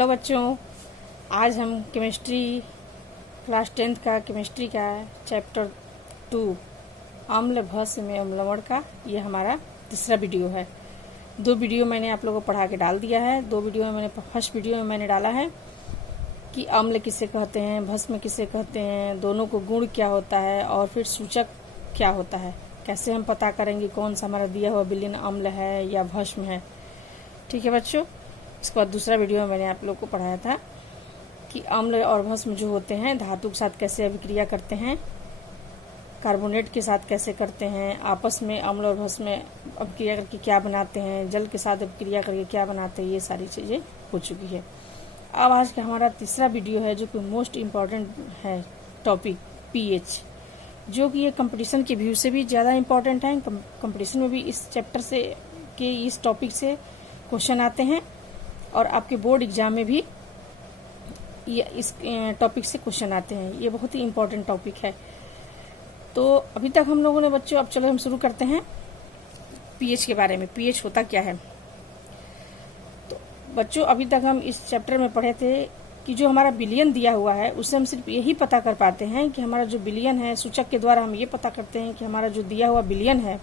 Hello बच्चों, आज हम केमिस्ट्री क्लास 10th का केमिस्ट्री का चैप्टर 2 अम्ल भस्म में अम्लवण का ये हमारा तीसरा वीडियो है। 2 वीडियो मैंने आप लोगों को पढ़ा के डाल दिया है। 2 वीडियो में मैंने फर्स्ट वीडियो में मैंने डाला है कि अम्ल किसे कहते हैं, भस्म किसे कहते हैं, दोनों को गुण क्या होता है और फिर सूचक क्या होता है, कैसे हम पता करेंगे कौन सा हमारा दिया हुआ विलयन अम्ल है या भस्म है। ठीक है बच्चों। इसके बाद दूसरा वीडियो में मैंने आप लोग को पढ़ाया था कि अम्ल और भस्म जो होते हैं धातु के साथ कैसे अभिक्रिया करते हैं, कार्बोनेट के साथ कैसे करते हैं, आपस में अम्ल और भस्म में अभिक्रिया करके क्या बनाते हैं, जल के साथ अभिक्रिया करके क्या बनाते हैं, ये सारी चीज़ें हो चुकी है। अब आज का हमारा तीसरा वीडियो है जो कि मोस्ट इम्पॉर्टेंट है टॉपिक पीएच, जो कि ये कंपटीशन के व्यू से भी ज़्यादा इम्पॉर्टेंट है। कंपटीशन में भी इस चैप्टर से के इस टॉपिक से क्वेश्चन आते हैं और आपके बोर्ड एग्जाम में भी ये इस टॉपिक से क्वेश्चन आते हैं। ये बहुत ही इम्पोर्टेंट टॉपिक है। तो अभी तक हम लोगों ने बच्चों, अब चलो हम शुरू करते हैं पीएच के बारे में। पीएच होता क्या है? तो बच्चों अभी तक हम इस चैप्टर में पढ़े थे कि जो हमारा विलयन दिया हुआ है उससे हम सिर्फ यही पता कर पाते हैं कि हमारा जो विलयन है, सूचक के द्वारा हम ये पता करते हैं कि हमारा जो दिया हुआ विलयन है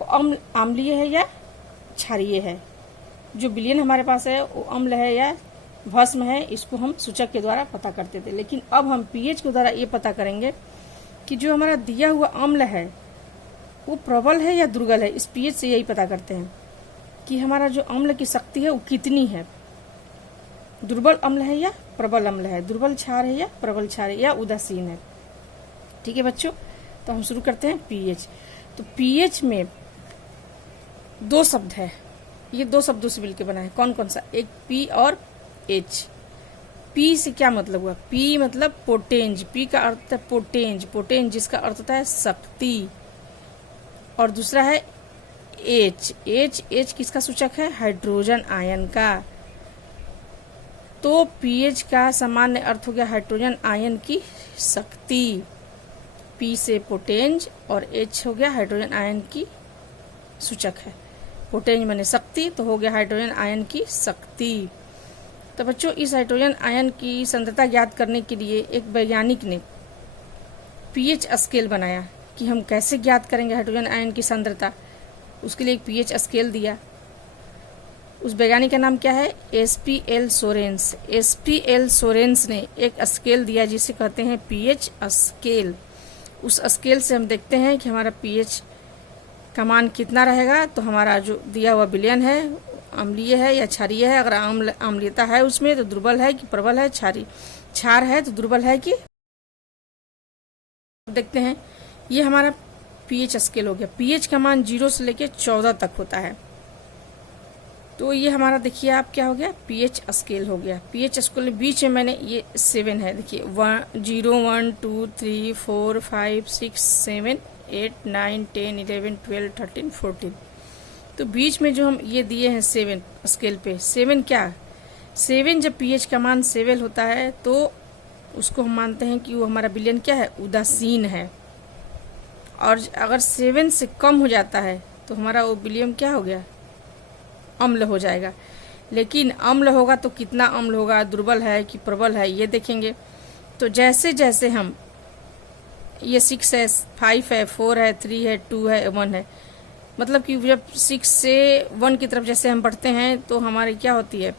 वो अम्लीय है या क्षारीय है। जो विलयन हमारे पास है वो अम्ल है या भस्म है, इसको हम सूचक के द्वारा पता करते थे। लेकिन अब हम पीएच के द्वारा ये पता करेंगे कि जो हमारा दिया हुआ अम्ल है वो प्रबल है या दुर्बल है। इस पीएच से यही पता करते हैं कि हमारा जो अम्ल की शक्ति है वो कितनी है, दुर्बल अम्ल है या प्रबल अम्ल है, दुर्बल क्षार है या प्रबल क्षार है या उदासीन है। ठीक है बच्चों, तो हम शुरू करते हैं पीएच। तो पीएच में 2 शब्द है, ये 2 शब्दों से मिलकर बना है। कौन कौन सा? एक पी और एच। पी से क्या मतलब हुआ? पी मतलब पोटेंज। पी का अर्थ है पोटेंज, पोटेंज जिसका अर्थ होता है शक्ति। और दूसरा है एच। एच किसका सूचक है? हाइड्रोजन आयन का। तो पीएच का सामान्य अर्थ हो गया हाइड्रोजन आयन की शक्ति। पी से पोटेंज और एच हो गया हाइड्रोजन आयन की सूचक है। पोटेंज माने शक्ति, तो हो गया हाइड्रोजन आयन की शक्ति। तो बच्चों इस हाइड्रोजन आयन की सांद्रता ज्ञात करने के लिए एक वैज्ञानिक ने पीएच स्केल बनाया कि हम कैसे ज्ञात करेंगे हाइड्रोजन आयन की सांद्रता। उसके लिए एक पीएच स्केल दिया। उस वैज्ञानिक का नाम क्या है? एसपीएल सोरेंस। एसपीएल सोरेंस ने एक स्केल दिया जिसे कहते हैं पीएच स्केल। उस स्केल से हम देखते हैं कि हमारा पीएच का मान कितना रहेगा। तो हमारा जो दिया हुआ विलयन है अम्लीय है या क्षारीय है। अगर अम्लीयता है उसमें तो दुर्बल है कि प्रबल है, क्षार है तो दुर्बल है कि। देखते हैं, ये हमारा पीएच स्केल हो गया। पीएच का मान 0 से लेके 14 तक होता है। तो ये हमारा देखिए आप क्या हो गया, पीएच स्केल हो गया। पीएच स्केल बीच में मैंने ये 7 है, देखिए 0 1 2 3 4 5 6 7 8 9 10 11 12 13 14। तो बीच में जो हम ये दिए हैं 7 स्केल पे, 7 क्या? 7 जब पीएच का मान 7 होता है तो उसको हम मानते हैं कि वो हमारा विलयन क्या है? उदासीन है। और अगर 7 से कम हो जाता है तो हमारा वो विलयन क्या हो गया? अम्ल हो जाएगा। लेकिन अम्ल होगा तो कितना अम्ल होगा, दुर्बल है कि प्रबल है, ये देखेंगे। तो जैसे जैसे हम ये 6 है, 5 है, 4 है, 3 है, 2 है, 1 है, मतलब कि जब 6 से 1 की तरफ जैसे हम बढ़ते हैं तो हमारी क्या होती है?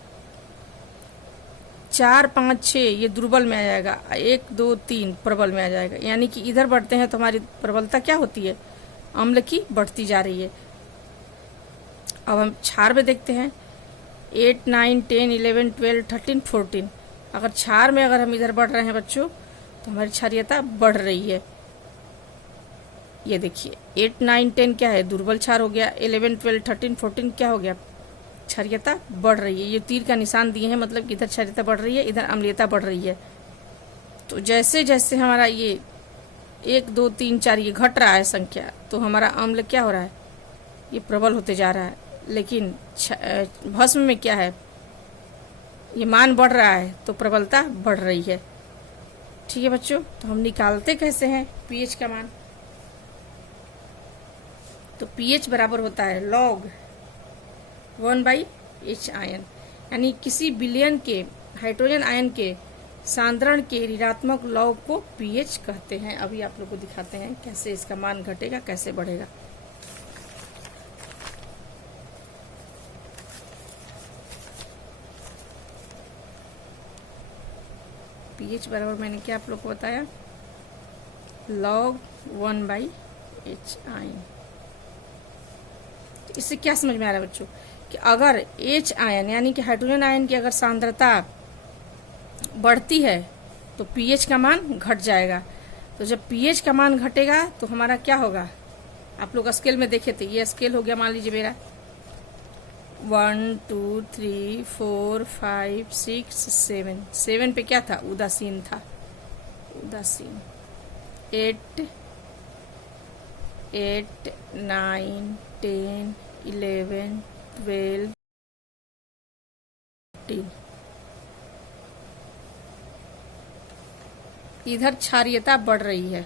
4 5 6 ये दुर्बल में आ जाएगा, 1 2 3 प्रबल में आ जाएगा। यानी कि इधर बढ़ते हैं तो हमारी प्रबलता क्या होती है? अम्ल की बढ़ती जा रही है। अब हम क्षार में देखते हैं 8 9 10 11 12 13 14। अगर क्षार में अगर हम इधर बढ़ रहे हैं बच्चों तो हमारी क्षारीयता बढ़ रही है। ये देखिए 8 9 10 क्या है? दुर्बल क्षार हो गया। 11 12 13 14 क्या हो गया? क्षारीयता बढ़ रही है। ये तीर का निशान दिए हैं, मतलब इधर क्षारीयता बढ़ रही है, इधर अम्लीयता बढ़ रही है। तो जैसे जैसे हमारा ये 1 2 3 4 ये घट रहा है संख्या, तो हमारा अम्ल क्या हो रहा है? ये प्रबल होते जा रहा है। लेकिन भस्म में क्या है? ये मान बढ़ रहा है तो प्रबलता बढ़ रही है। ठीक है बच्चों, तो हम निकालते कैसे हैं पीएच का मान? तो पीएच बराबर होता है log 1/H आयन। यानी किसी विलयन के हाइड्रोजन आयन के सांद्रण के ऋणात्मक लॉग को पीएच कहते हैं। अभी आप लोग को दिखाते हैं कैसे इसका मान घटेगा, कैसे बढ़ेगा। पीएच बराबर मैंने क्या आप लोग को बताया, log 1/H आयन। इससे क्या समझ में आ रहा है बच्चों कि अगर H आयन यानी कि हाइड्रोजन आयन की अगर सांद्रता बढ़ती है तो पीएच का मान घट जाएगा। तो जब पीएच का मान घटेगा तो हमारा क्या होगा, आप लोग स्केल में देखे थे, ये स्केल हो गया मान लीजिए मेरा 1 2 3 4 5 6 7। 7 पे क्या था, उदासीन था, उदासीन। 8 8 9 10 11 12 13। इधर क्षारीयता बढ़ रही है,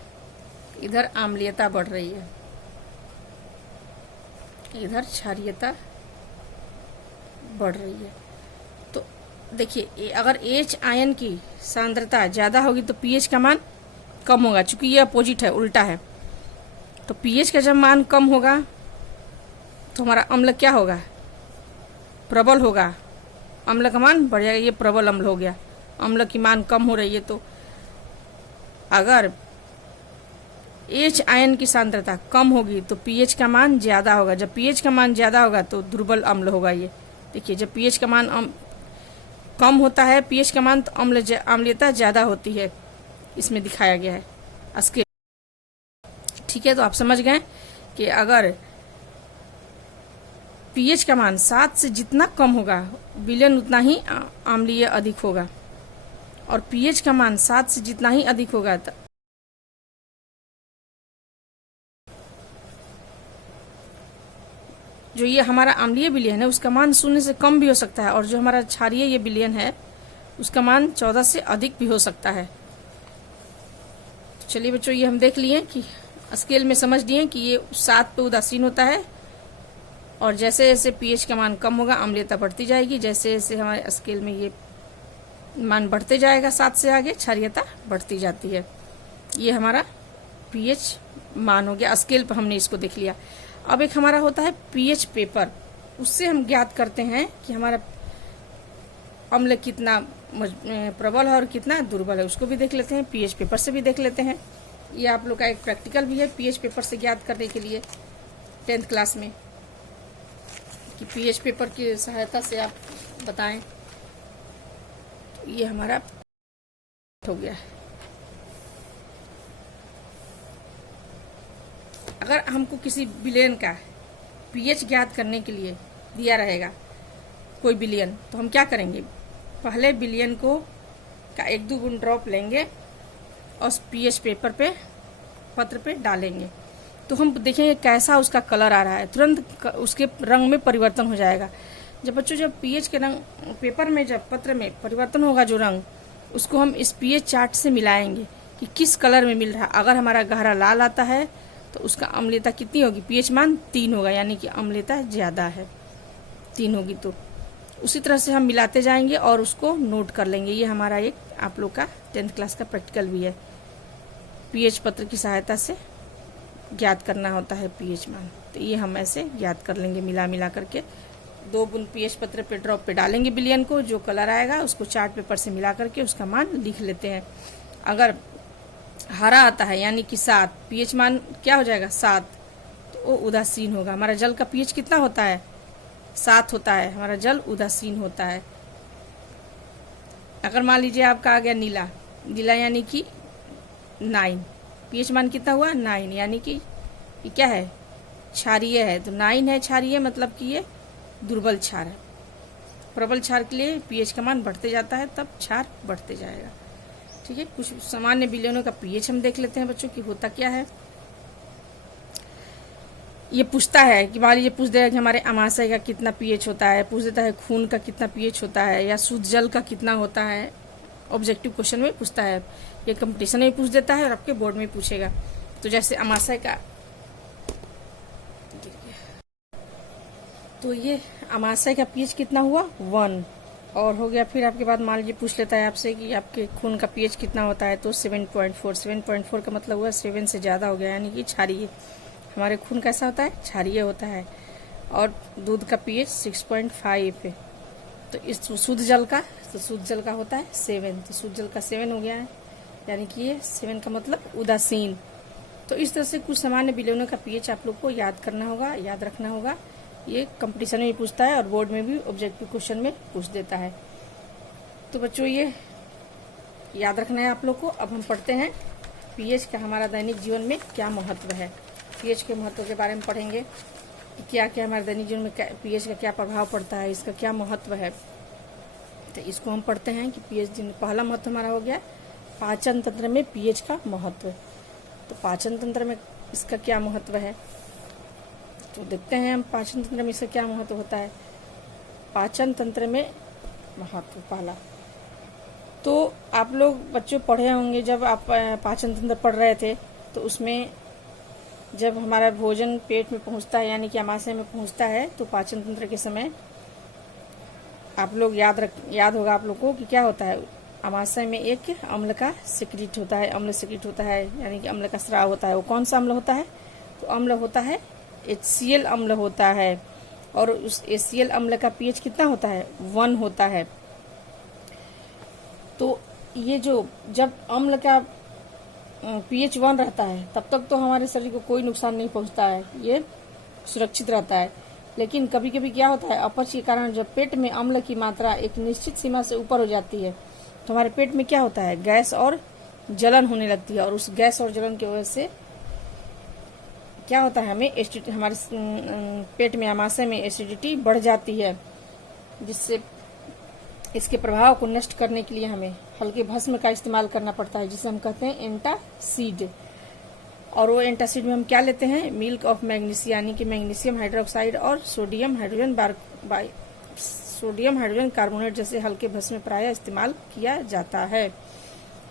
इधर आम्लीयता बढ़ रही है, इधर क्षारीयता बढ़ रही है। तो देखिए अगर H आयन की सांद्रता ज़्यादा होगी तो pH का मान कम होगा, चूंकि ये अपोजिट है, उल्टा है। तो pH का जब मान कम होगा तो हमारा अम्ल क्या होगा, प्रबल होगा, अम्ल का मान बढ़ जाएगा। ये प्रबल अम्ल हो गया, अम्ल की मान कम हो रही है। तो अगर H आयन की सांद्रता कम होगी तो pH का मान ज़्यादा होगा। जब pH का मान ज़्यादा होगा तो दुर्बल अम्ल होगा। ये देखिए जब pH का मान कम होता है, pH का मान, तो अम्लीयता ज़्यादा होती है, इसमें दिखाया गया है स्केल। ठीक है, तो आप समझ गए कि अगर pH का मान 7 से जितना कम होगा विलयन उतना ही अम्लीय अधिक होगा, और pH का मान 7 से जितना ही अधिक होगा जो ये हमारा अम्लीय विलयन है उसका मान 0 से कम भी हो सकता है, और जो हमारा क्षारीय ये विलयन है उसका मान 14 से अधिक भी हो सकता है। तो चलिए बच्चों, ये हम देख लिए कि स्केल में समझ लिए कि ये 7 पे उदासीन होता है, और जैसे जैसे pH का मान कम होगा अम्लीयता बढ़ती जाएगी, जैसे जैसे हमारे स्केल में ये मान बढ़ते जाएगा 7 से आगे क्षारीयता बढ़ती जाती है। ये हमारा pH मान हो गया, स्केल पर हमने इसको देख लिया। अब एक हमारा होता है pH पेपर, उससे हम ज्ञात करते हैं कि हमारा अम्ल कितना प्रबल है और कितना दुर्बल है, उसको भी देख लेते हैं, pH पेपर से भी देख लेते हैं। ये आप लोग का एक प्रैक्टिकल भी है pH पेपर से ज्ञात करने के लिए 10th क्लास में, कि pH पेपर की सहायता से आप बताएं। तो ये हमारा हो गया। अगर हमको किसी विलयन का pH ज्ञात करने के लिए दिया रहेगा कोई विलयन, तो हम क्या करेंगे, पहले विलयन को का 1-2 बूंद ड्रॉप लेंगे और pH पेपर पे पत्र पे डालेंगे, तो हम देखेंगे कैसा उसका कलर आ रहा है, तुरंत उसके रंग में परिवर्तन हो जाएगा। जब बच्चों जब pH के रंग पेपर में, जब पत्र में परिवर्तन होगा जो रंग, उसको हम इस pH चार्ट से मिलाएंगे कि किस कलर में मिल रहा है। अगर हमारा गहरा लाल आता है तो उसका अम्लीयता कितनी होगी, pH मान 3 होगा, यानी कि अम्लीयता ज़्यादा है, 3 होगी। तो उसी तरह से हम मिलाते जाएंगे और उसको नोट कर लेंगे। ये हमारा एक आप लोग का 10th क्लास का प्रैक्टिकल भी है, pH पत्र की सहायता से ज्ञात करना होता है pH मान। तो ये हम ऐसे ज्ञात कर लेंगे, मिला करके 2 बूंद pH पत्र पे ड्रॉप पे डालेंगे विलयन को, जो कलर आएगा उसको चार्ट पेपर से मिला करके उसका मान लिख लेते हैं। अगर हरा आता है यानी कि 7, pH मान क्या हो जाएगा 7, तो वो उदासीन होगा। हमारा जल का pH कितना होता है, 7 होता है, हमारा जल उदासीन होता है। अगर मान लीजिए आपका आ गया नीला, नीला यानी कि 9, pH मान कितना हुआ 9, यानी कि ये क्या है, क्षारीय है। तो 9 है क्षारीय, मतलब कि ये दुर्बल क्षार है। प्रबल क्षार के लिए pH का मान बढ़ते जाता है, तब क्षार बढ़ते जाएगा। ठीक है, कुछ सामान्य विलयनों का pH हम देख लेते हैं बच्चों कि होता क्या है। ये पूछता है कि मान लीजिए पूछ देगा कि हमारे अमाशय का कितना pH होता है, पूछ देता है खून का कितना pH होता है, या शुद्ध जल का कितना होता है। ऑब्जेक्टिव क्वेश्चन में पूछता है, ये कंपटीशन में पूछ देता है और आपके बोर्ड में पूछेगा। तो जैसे अमाशय का, तो ये अमाशय का pH कितना हुआ 1, और हो गया। फिर आपके बाद मान लीजिए पूछ लेता है आपसे कि आपके खून का पीएच कितना होता है, तो 7.4। 7.4 का मतलब हुआ 7 से ज़्यादा हो गया, यानी कि क्षारीय। हमारे खून कैसा होता है? क्षारीय होता है। और दूध का पीएच 6.5 है। तो इस शुद्ध जल का, तो शुद्ध जल का होता है 7, तो शुद्ध जल का 7 हो गया है, यानी कि ये 7 का मतलब उदासीन। तो इस तरह से कुछ सामान्य विलयनों का पीएच आप लोग को याद करना होगा, याद रखना होगा। ये कंपटीशन में भी पूछता है और बोर्ड में भी ऑब्जेक्टिव क्वेश्चन में पूछ देता है। तो बच्चों ये याद रखना है आप लोग को। अब हम पढ़ते हैं पीएच का हमारा दैनिक जीवन में क्या महत्व है। पीएच के महत्व के बारे में पढ़ेंगे कि क्या क्या हमारे दैनिक जीवन में पीएच का क्या प्रभाव पड़ता है, इसका क्या महत्व है। तो इसको हम पढ़ते हैं कि पीएच दिन पहला महत्व हमारा हो गया पाचन तंत्र में पीएच का महत्व। तो पाचन तंत्र में इसका क्या महत्व है, तो देखते हैं हम पाचन तंत्र में इसका क्या महत्व होता है। पाचन तंत्र में महत्व पहला, तो आप लोग बच्चों पढ़े होंगे जब आप पाचन तंत्र पढ़ रहे थे, तो उसमें जब हमारा भोजन पेट में पहुंचता है यानी कि आमाशय में पहुंचता है, तो पाचन तंत्र के समय आप लोग याद होगा आप लोग को कि क्या होता है। आमाशय में एक अम्ल का सिक्रीट होता है, अम्ल सिक्रीट होता है, यानी कि अम्ल का स्राव होता है। वो कौन सा अम्ल होता है? तो अम्ल होता है HCl अम्ल होता है। और उस HCl अम्ल का पीएच कितना होता है? 1 होता है। तो ये जो जब अम्ल का पीएच 1 रहता है, तब तक तो हमारे शरीर को कोई नुकसान नहीं पहुंचता है, ये सुरक्षित रहता है। लेकिन कभी कभी क्या होता है, अपच के कारण जब पेट में अम्ल की मात्रा एक निश्चित सीमा से ऊपर हो जाती है, तो हमारे पेट में क्या होता है? गैस और जलन होने लगती है। और उस गैस और जलन की वजह से क्या होता है, हमें एसिडिटी, हमारे पेट में आमाशय में एसिडिटी बढ़ जाती है, जिससे इसके प्रभाव को नष्ट करने के लिए हमें हल्के भस्म का इस्तेमाल करना पड़ता है, जिसे हम कहते हैं एंटासिड। और वो एंटासिड में हम क्या लेते हैं? मिल्क ऑफ मैग्नीशियम, यानी कि मैग्नीशियम हाइड्रोक्साइड और सोडियम हाइड्रोजन कार्बोनेट जैसे हल्के भस्म प्रायः इस्तेमाल किया जाता है।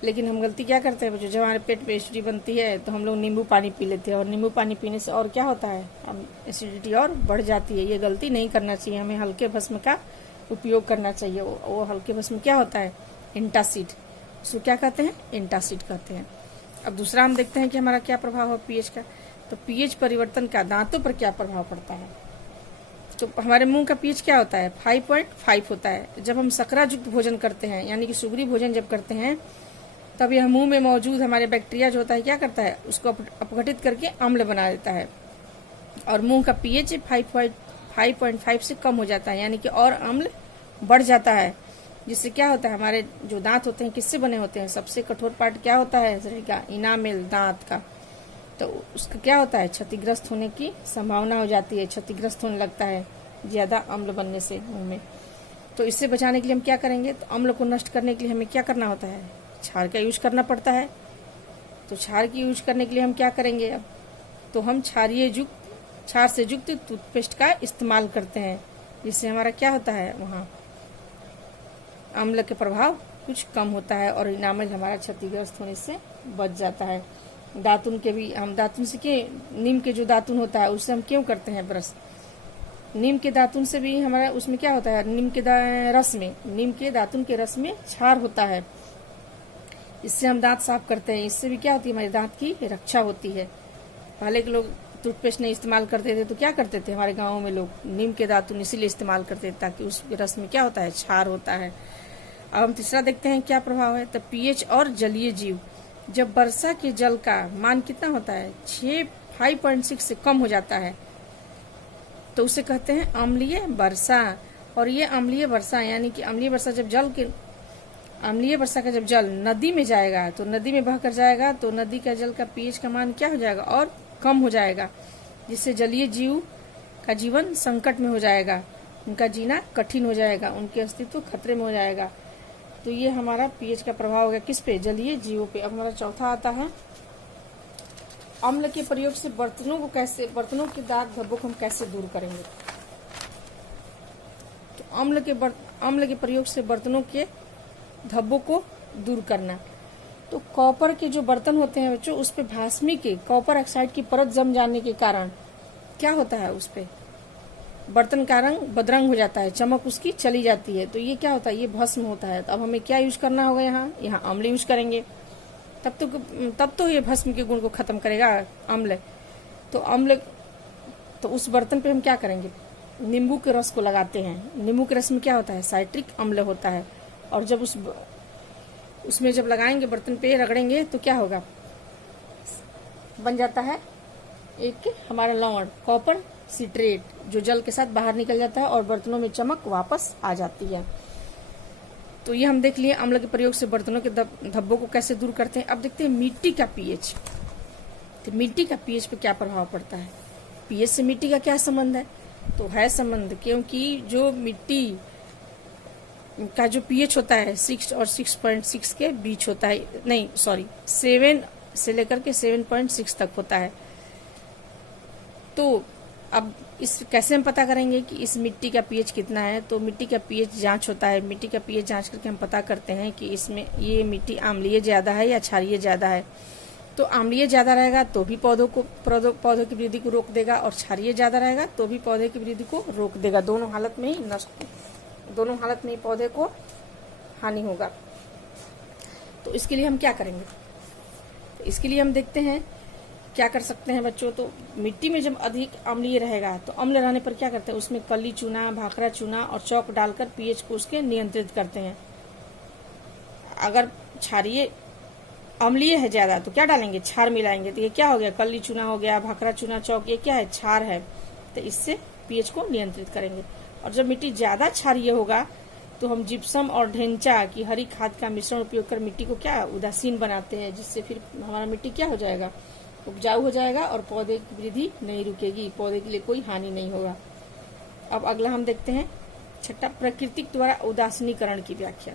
लेकिन हम गलती क्या करते हैं बच्चों, जब हमारे पेट में एसिडिटी बनती है तो हम लोग नींबू पानी पी लेते हैं, और नींबू पानी पीने से और क्या होता है, हम एसिडिटी और बढ़ जाती है। ये गलती नहीं करना चाहिए, हमें हल्के भस्म का उपयोग करना चाहिए। वो हल्के भस्म क्या होता है? एंटासिड। उसको क्या कहते हैं? एंटासिड कहते हैं। अब दूसरा हम देखते हैं कि हमारा क्या प्रभाव है पीएच का। तो पीएच परिवर्तन का दांतों पर क्या प्रभाव पड़ता है। तो हमारे मुंह का पीएच क्या होता है? 5.5 होता है। जब हम शर्करायुक्त भोजन करते हैं, यानी कि सुगरी भोजन जब करते हैं, तब यह मुंह में मौजूद हमारे बैक्टीरिया जो होता है क्या करता है, उसको अपघटित करके अम्ल बना देता है, और मुंह का पीएच 5.5 से कम हो जाता है, यानी कि और अम्ल बढ़ जाता है। जिससे क्या होता है, हमारे जो दांत होते हैं किससे बने होते हैं? सबसे कठोर पार्ट क्या होता है शरीर का? इनामेल, दांत का। तो उसका क्या होता है? क्षतिग्रस्त होने की संभावना हो जाती है, क्षतिग्रस्त होने लगता है ज्यादा अम्ल बनने से मुंह में। तो इससे बचाने के लिए हम क्या करेंगे? तो अम्ल को नष्ट करने के लिए हमें क्या करना होता है? क्षार का यूज करना पड़ता है। तो क्षार की यूज करने के लिए हम क्या करेंगे? अब तो हम क्षार से युक्त टूथपेस्ट का इस्तेमाल करते हैं, जिससे हमारा क्या होता है, वहाँ अम्ल के प्रभाव कुछ कम होता है और इनामल हमारा क्षतिग्रस्त होने से बच जाता है। दातुन के भी हम दातुन से नीम के जो दातुन होता है उससे हम क्यों करते हैं ब्रश? नीम के दातुन से भी हमारा उसमें क्या होता है, नीम के दातुन के रस में क्षार होता है, इससे हम दांत साफ करते हैं। इससे भी क्या होती है, हमारे दांत की रक्षा होती है। पहले के लोग टूथपेस्ट नहीं इस्तेमाल करते थे तो क्या करते थे, हमारे गाँव में लोग नीम के दातुन इसीलिए इस्तेमाल करते थे ताकि उस रस में क्या होता है, क्षार होता है। अब हम तीसरा देखते हैं क्या प्रभाव है। तो पीएच और जलीय जीव, जब वर्षा के जल का मान कितना होता है, 5.6 से कम हो जाता है, तो उसे कहते हैं अम्लीय वर्षा। और ये अम्लीय वर्षा यानी कि अम्लीय वर्षा का जब जल नदी में जाएगा, तो नदी में बहकर जाएगा, तो नदी का जल का पीएच का मान क्या हो जाएगा, और कम हो जाएगा, जिससे जलीय जीव का जीवन संकट में हो जाएगा, उनका जीना कठिन हो जाएगा, उनके अस्तित्व खतरे में हो जाएगा। तो ये हमारा पीएच का प्रभाव हो गया किस पे, जलीय जीवों पे। अब हमारा चौथा आता है, अम्ल के प्रयोग से बर्तनों के दाग धब्बों को हम कैसे दूर करेंगे। तो अम्ल के प्रयोग से बर्तनों के धब्बों को दूर करना। तो कॉपर के जो बर्तन होते हैं बच्चों, उस पे भास्मी के कॉपर ऑक्साइड की परत जम जाने के कारण क्या होता है, उस पे बर्तन का रंग बदरंग हो जाता है, चमक उसकी चली जाती है। तो ये क्या होता है, ये भस्म होता है। तो अब हमें क्या यूज करना होगा, यहाँ अम्ल यूज करेंगे, तब तो ये भस्म के गुण को खत्म करेगा अम्ल। तो अम्ल, तो उस बर्तन पे हम क्या करेंगे, नींबू के रस को लगाते हैं। नींबू के रस में क्या होता है, साइट्रिक अम्ल होता है। और जब उसमें जब लगाएंगे, बर्तन पे रगड़ेंगे, तो क्या होगा, बन जाता है एक हमारा लवण, कॉपर सिट्रेट, जो जल के साथ बाहर निकल जाता है और बर्तनों में चमक वापस आ जाती है। तो ये हम देख लिए अम्ल के प्रयोग से बर्तनों के धब्बों को कैसे दूर करते हैं। अब देखते हैं मिट्टी का पीएच। तो मिट्टी का पीएच पे क्या प्रभाव पड़ता है, पीएच से मिट्टी का क्या संबंध है। तो है संबंध, क्योंकि जो मिट्टी का जो पीएच होता है 6 और 6.6 के बीच होता है, नहीं सॉरी 7 से लेकर के 7.6 तक होता है। तो अब इस कैसे हम पता करेंगे कि इस मिट्टी का पीएच कितना है। तो मिट्टी का पीएच जांच होता है। मिट्टी का पीएच जांच करके हम पता करते हैं कि इसमें ये मिट्टी अम्लीय ज्यादा है या क्षारीय ज्यादा है। तो अम्लीय ज्यादा रहेगा तो भी पौधों की वृद्धि को रोक देगा, और क्षारीय ज्यादा रहेगा तो भी पौधे की वृद्धि को रोक देगा। दोनों हालत में ही पौधे को हानि होगा। तो इसके लिए हम क्या करेंगे, तो इसके लिए हम देखते हैं क्या कर सकते हैं बच्चों। तो मिट्टी में जब अधिक अम्लीय रहेगा, तो अम्ल रहने पर क्या करते हैं, उसमें कली चूना, भाखड़ा चूना और चौक डालकर पीएच को उसके नियंत्रित करते हैं। अगर क्षारीय अम्लीय है ज्यादा तो क्या डालेंगे, क्षार मिलाएंगे। तो ये क्या हो गया, कली चूना हो गया, भाखड़ा चूना, चौक, ये क्या है, क्षार है। तो इससे पीएच को नियंत्रित करेंगे। और जब मिट्टी ज्यादा क्षारीय होगा तो हम जिप्सम और ढेंचा की हरी खाद का मिश्रण उपयोग कर मिट्टी को क्या उदासीन बनाते हैं, जिससे फिर हमारा मिट्टी क्या हो जाएगा, उपजाऊ हो जाएगा और पौधे की वृद्धि नहीं रुकेगी, पौधे के लिए कोई हानि नहीं होगा। अब अगला हम देखते हैं छठा, प्राकृतिक द्वारा उदासीनीकरण की व्याख्या।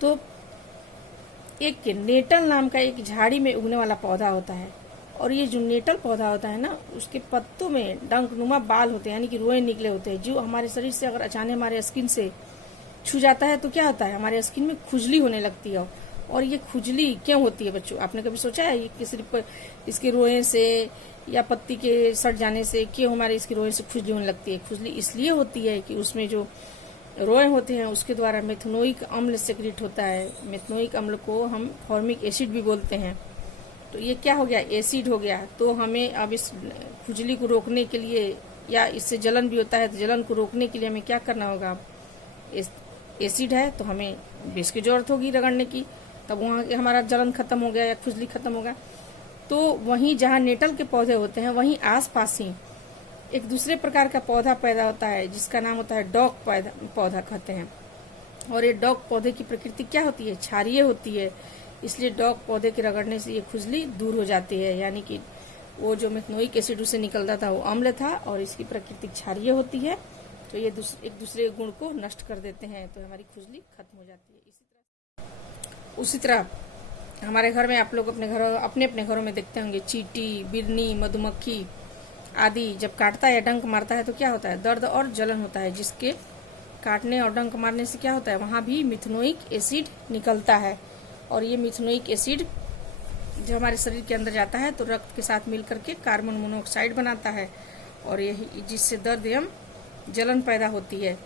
तो एक नेटल नाम का एक झाड़ी में उगने वाला पौधा होता है, और ये जो नेटल पौधा होता है ना, उसके पत्तों में डंकनुमा बाल होते हैं, यानी कि रोए निकले होते हैं, जो हमारे शरीर से अगर अचानक हमारे स्किन से छू जाता है तो क्या होता है, हमारे स्किन में खुजली होने लगती है। और ये खुजली क्यों होती है बच्चों, आपने कभी सोचा है ये सिर्फ इसके रोए से या पत्ती के सड़ जाने से क्यों हमारे इसके रोए से खुजली होने लगती है। खुजली इसलिए होती है कि उसमें जो रोए होते हैं उसके द्वारा मेथनोइक अम्ल सेक्रेट होता है। मेथनोइक अम्ल को हम फॉर्मिक एसिड भी बोलते हैं। तो ये क्या हो गया, एसिड हो गया। तो हमें अब इस खुजली को रोकने के लिए, या इससे जलन भी होता है, तो जलन को रोकने के लिए हमें क्या करना होगा, एसिड है तो हमें विष की जरूरत होगी रगड़ने की, तब वहाँ हमारा जलन खत्म हो गया या खुजली खत्म होगा। तो वहीं जहाँ नेटल के पौधे होते हैं वहीं आसपास ही एक दूसरे प्रकार का पौधा पैदा होता है, जिसका नाम होता है डॉग पौधा कहते हैं। और ये डॉग पौधे की प्रकृति क्या होती है, क्षारीय होती है। इसलिए डॉग पौधे के रगड़ने से ये खुजली दूर हो जाती है, यानी कि वो जो मेथनोइक एसिड उससे निकलता था वो अम्ल था, और इसकी प्रकृति क्षारीय होती है। तो ये एक दूसरे गुण को नष्ट कर देते हैं, तो हमारी खुजली खत्म हो जाती है। उसी तरह हमारे घर में आप लोग अपने अपने घरों में देखते होंगे, चींटी, बिरनी, मधुमक्खी आदि जब काटता है या डंक मारता है तो क्या होता है, दर्द और जलन होता है। जिसके काटने और डंक मारने से क्या होता है, वहां भी मिथनोइक एसिड निकलता है। और ये मिथनोइक एसिड जब हमारे शरीर के अंदर जाता है तो रक्त के साथ मिल करके कार्बन मोनोऑक्साइड बनाता है, और यही जिससे दर्द एवं जलन पैदा होती है।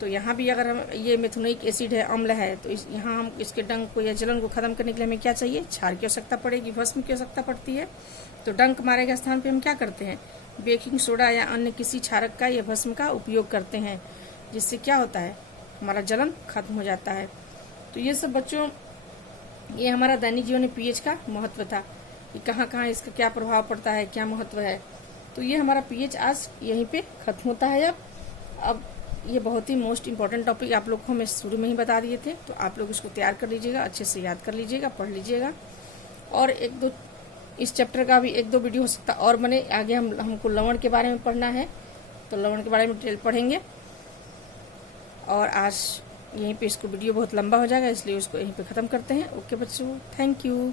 तो यहाँ भी अगर हम ये मेथनोइक एसिड है, अम्ल है, तो यहाँ हम इसके डंक को या जलन को खत्म करने के लिए हमें क्या चाहिए, क्षार की आवश्यकता पड़ेगी, भस्म की आवश्यकता पड़ती है। तो डंक मारे के स्थान पे हम क्या करते हैं, बेकिंग सोडा या अन्य किसी क्षारक का या भस्म का उपयोग करते हैं, जिससे क्या होता है, हमारा जलन खत्म हो जाता है। तो ये सब बच्चों, ये हमारा दैनिक जीवन में पीएच का महत्व था कि कहाँ कहाँ इसका क्या प्रभाव पड़ता है, क्या महत्व है। तो ये हमारा पीएच आज यहीं पे खत्म होता है। अब ये बहुत ही मोस्ट इम्पॉर्टेंट टॉपिक आप लोग को हम शुरू में ही बता दिए थे, तो आप लोग इसको तैयार कर लीजिएगा, अच्छे से याद कर लीजिएगा, पढ़ लीजिएगा। और एक दो इस चैप्टर का भी 1-2 वीडियो हो सकता और बने। आगे हमको लवण के बारे में पढ़ना है, तो लवण के बारे में डिटेल पढ़ेंगे। और आज यहीं पे इसको वीडियो बहुत लंबा हो जाएगा, इसलिए उसको यहीं पे ख़त्म करते हैं। ओके बच्चों, थैंक यू।